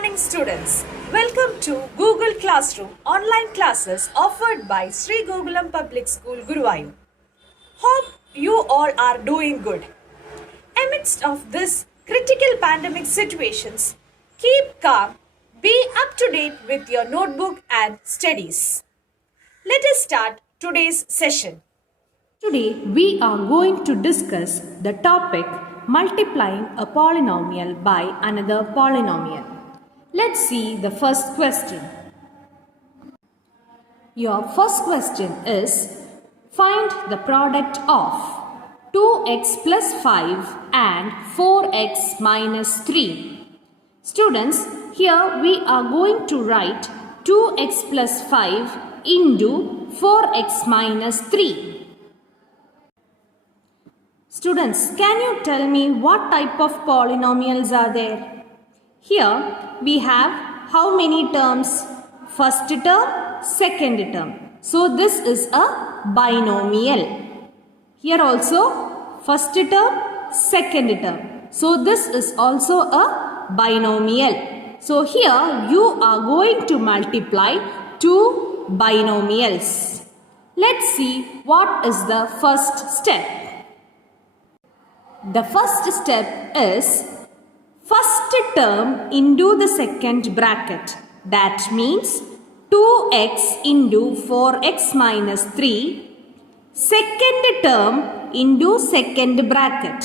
morning, students. Welcome to Google Classroom online classes offered by Sri Gokulam Public School, Guruvayur. Hope you all are doing good. Amidst of this critical pandemic situations, keep calm, be up to date with your notebook and studies. Let us start today's session. Today we are going to discuss the topic multiplying a polynomial by another polynomial. Let's see the first question. Your first question is, find the product of 2x plus 5 and 4x minus 3. Students, here we are going to write 2x plus 5 into 4x minus 3. Students, can you tell me what type of polynomials are there? Here we have how many terms? First term, second term. So this is a binomial. Here also first term, second term. So this is also a binomial. So here you are going to multiply two binomials. Let's see what is the first step. The first step is first term into the second bracket. That means 2x into 4x minus 3. Second term into second bracket.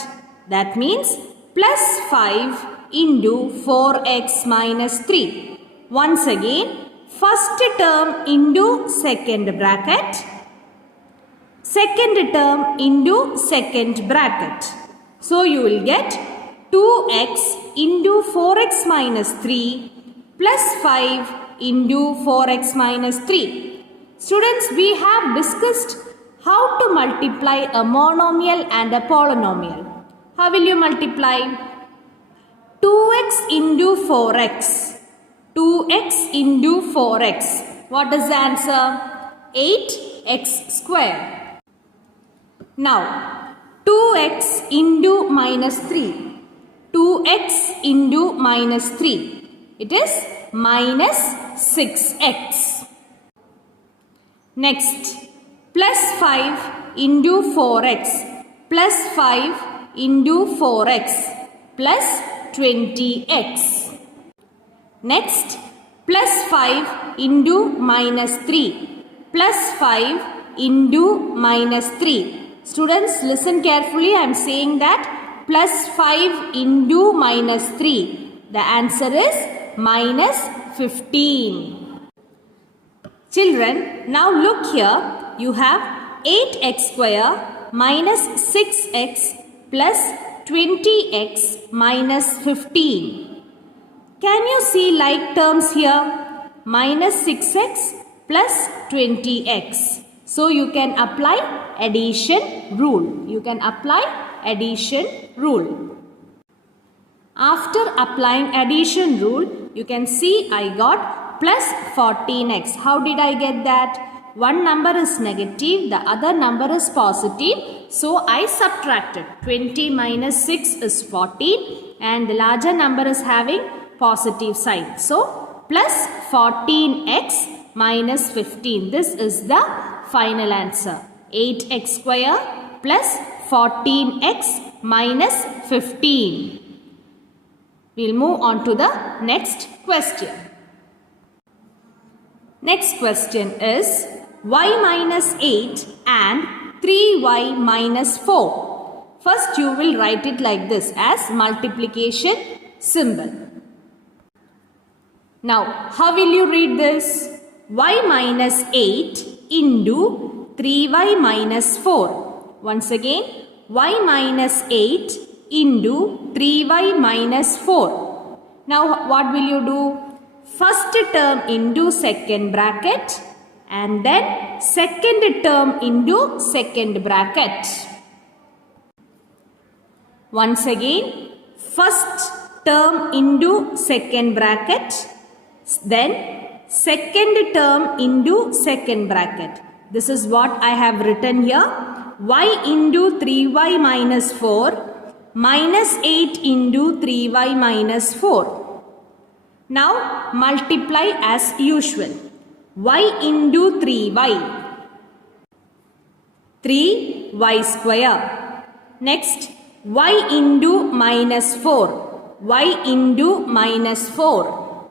That means plus 5 into 4x minus 3. Once again, first term into second bracket. Second term into second bracket. So you will get 2x into 4x minus 3 plus 5 into 4x minus 3. Students, we have discussed how to multiply a monomial and a polynomial. How will you multiply? 2x into 4x. 2x into 4x. What is the answer? 8x square. Now, 2x into minus 3. 2x into minus 3. It is minus 6x. Next, plus 5 into 4x. Plus 5 into 4x. Plus 20x. Next, plus 5 into minus 3. Plus 5 into minus 3. Students, listen carefully. I am saying that plus 5 into minus 3. The answer is minus 15. Children, now look here. You have 8x square minus 6x plus 20x minus 15. Can you see like terms here? Minus 6x plus 20x. So you can apply addition rule. You can apply addition rule. After applying addition rule, you can see I got plus 14x. How did I get that? One number is negative, the other number is positive. So I subtracted. 20 minus 6 is 14 and the larger number is having positive sign. So plus 14x minus 15. This is the final answer. 8x square plus 14x minus 15. We'll move on to the next question. Next question is y minus 8 and 3y minus 4. First you will write it like this as multiplication symbol. Now how will you read this? Y minus 8 into 3y minus 4. Once again, y minus 8 into 3y minus 4. Now what will you do? First term into second bracket and then second term into second bracket. Once again, first term into second bracket, then second term into second bracket. This is what I have written here. Y into 3y minus 4 minus 8 into 3y minus 4. Now multiply as usual. Y into 3y. 3y square. Next, y into minus 4. Y into minus 4.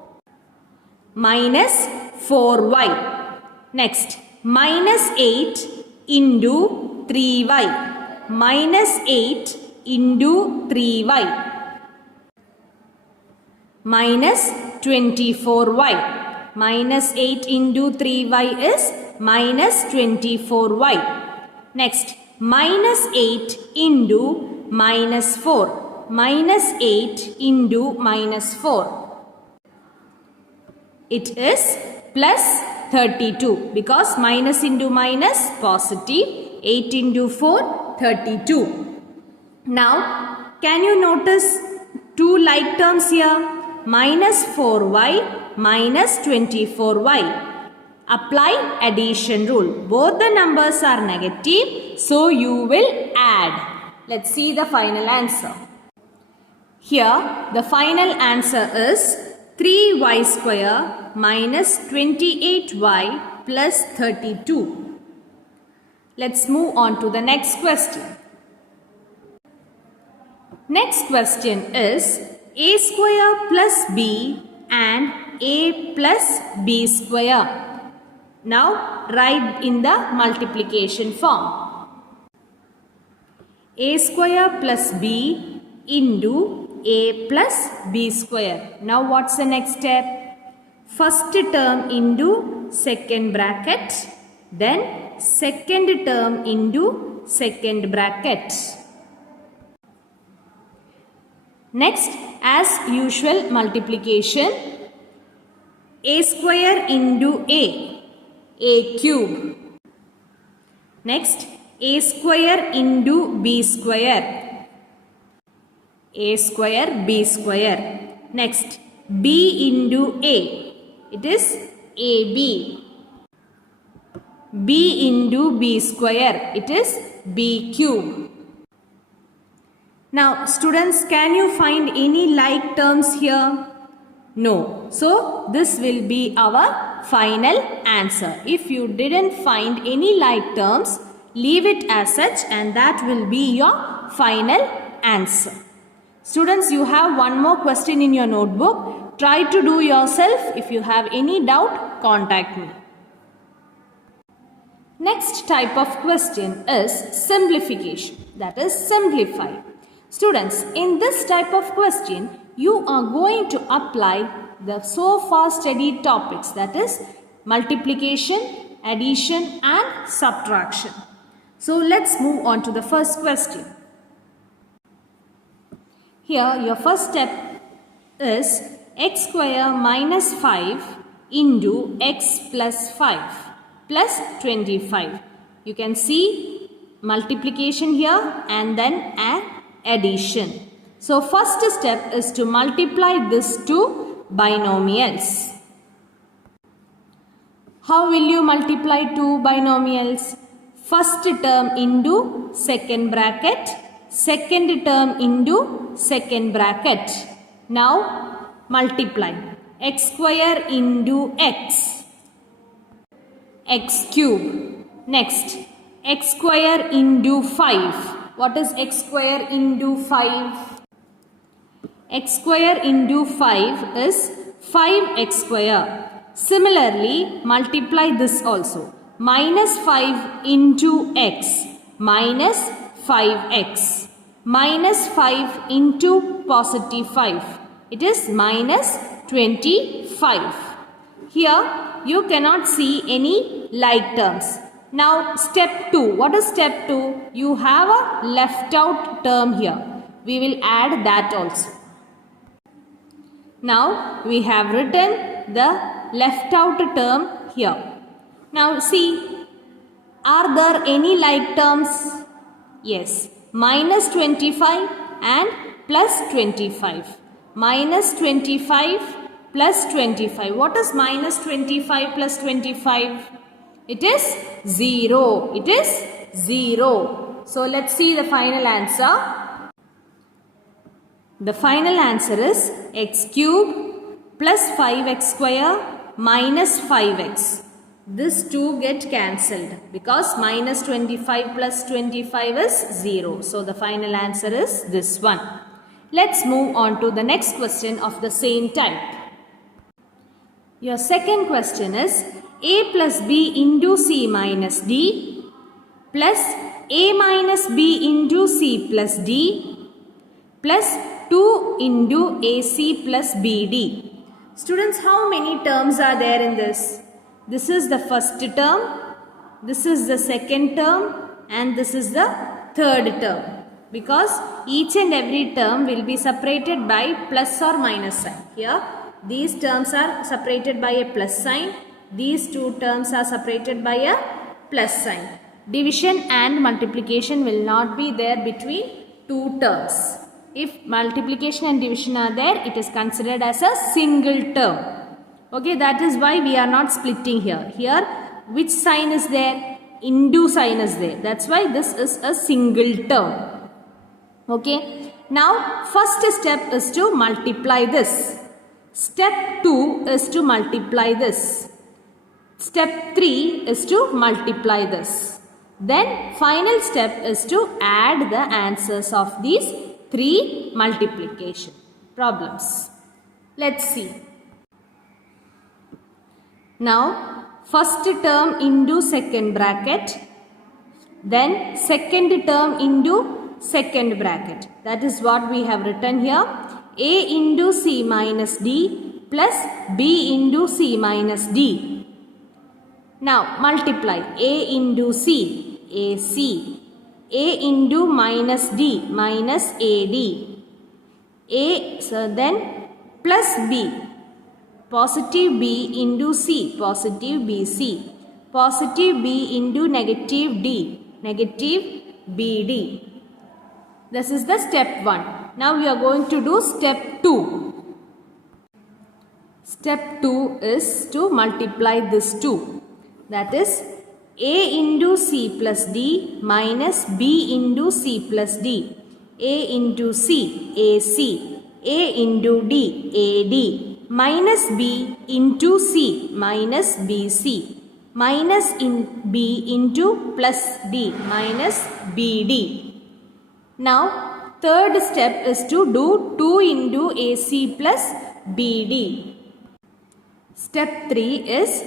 Minus 4y. Next, minus 8 into 3y. Minus 8 into 3y. Minus 24y. Minus 8 into 3y is minus 24y. Next, minus 8 into minus 4. Minus 8 into minus 4. It is plus 32 because minus into minus positive. 8 into 4, 32. Now, can you notice two like terms here? Minus 4y minus 24y. Apply addition rule. Both the numbers are negative, so you will add. Let's see the final answer. Here, the final answer is 3y square minus 28y plus 32. Let's move on to the next question. Next question is a square plus b and a plus b square. Now write in the multiplication form. A square plus b into a plus b square. Now what's the next step? First term into second bracket, then second term into second bracket. Next, as usual multiplication, a square into a cube. Next, a square into b square, a square, b square. Next, b into a, it is ab. B into b square, it is b cube. Now students, can you find any like terms here? No. So this will be our final answer. If you didn't find any like terms, leave it as such and that will be your final answer. Students, you have one more question in your notebook. Try to do yourself. If you have any doubt, contact me. Next type of question is simplification, that is simplify. Students, in this type of question, you are going to apply the so far studied topics, that is multiplication, addition and subtraction. So let's move on to the first question. Here your first step is x square minus 5 into x plus 5 plus 25. You can see multiplication here and then addition. So first step is to multiply these two binomials. How will you multiply two binomials? First term into second bracket, second term into second bracket. Now multiply x square into x cube. Next, x square into 5. What is x square into 5? X square into 5 is 5x square. Similarly, multiply this also. Minus 5 into x minus 5x. Minus 5 into positive 5. It is minus 25. Here you cannot see any like terms. Now step 2. What is step 2? You have a left out term here. We will add that also. Now we have written the left out term here. Now see, are there any like terms? Yes, minus 25 and plus 25. Minus 25 plus 25. What is minus 25 plus 25? It is 0. It is 0. So let's see the final answer. The final answer is x cube plus 5x square minus 5x. This 2 get cancelled because minus 25 plus 25 is 0. So the final answer is this one. Let's move on to the next question of the same type. Your second question is a plus b into c minus d plus a minus b into c plus d plus 2 into ac plus bd. Students, how many terms are there in this? This is the first term, this is the second term, and this is the third term. Because each and every term will be separated by plus or minus sign. Here, these terms are separated by a plus sign. These two terms are separated by a plus sign. Division and multiplication will not be there between two terms. If multiplication and division are there, it is considered as a single term. Okay, that is why we are not splitting here. Here, which sign is there? Into sign is there. That's why this is a single term. Okay, now first step is to multiply this. Step 2 is to multiply this. Step 3 is to multiply this. Then final step is to add the answers of these 3 multiplication problems. Let's see. Now first term into second bracket, then second term into second bracket. That is what we have written here. A into c minus d plus b into c minus d. Now multiply a into c, ac. A into minus d minus ad. So then plus b. Positive b into c, positive bc. Positive b into negative d, negative bd. This is the step 1. Now we are going to do step 2. Step 2 is to multiply this 2. That is a into c plus d minus b into c plus d. A into c, ac. A into d, ad. Minus b into c minus bc. Minus b into plus d minus bd. Now third step is to do 2 into ac plus bd. Step 3 is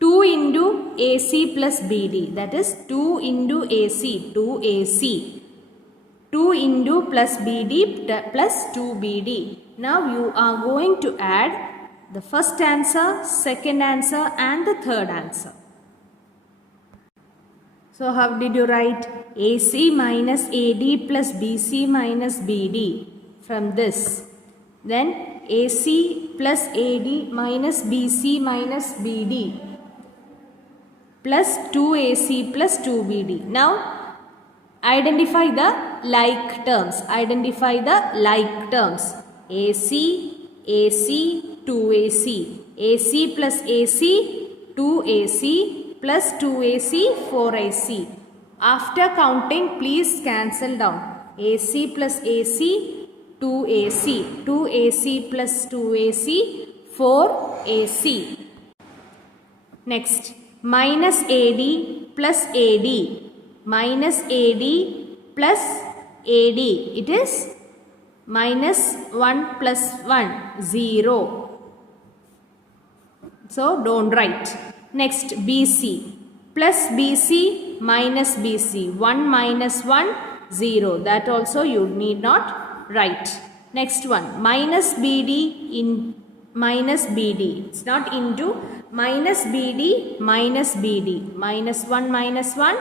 2 into ac plus bd. That is 2 into ac, 2ac. 2 into plus bd plus 2bd. Now you are going to add the first answer, second answer and the third answer. So how did you write? AC minus AD plus BC minus BD from this. Then AC plus AD minus BC minus BD plus 2AC plus 2BD. Now identify the like terms. Identify the like terms. AC, AC, 2AC. AC plus AC, 2AC. Plus 2AC, 4AC. After counting, please cancel down. AC plus AC, 2AC. 2AC plus 2AC, 4AC. Next, minus AD plus AD. Minus AD plus AD. It is minus 1 plus 1, 0. So, don't write. Next, BC plus BC minus BC. 1 minus 1, 0. That also you need not write. Next one, minus BD in minus BD. It's not into. Minus BD minus BD. Minus 1 minus 1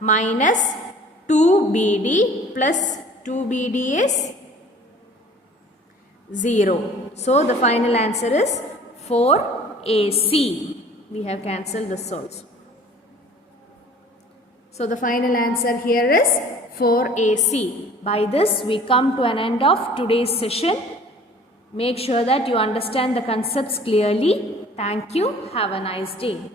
minus 2BD plus 2BD is 0. So, the final answer is 4AC. We have cancelled this also. So the final answer here is 4AC. By this we come to an end of today's session. Make sure that you understand the concepts clearly. Thank you. Have a nice day.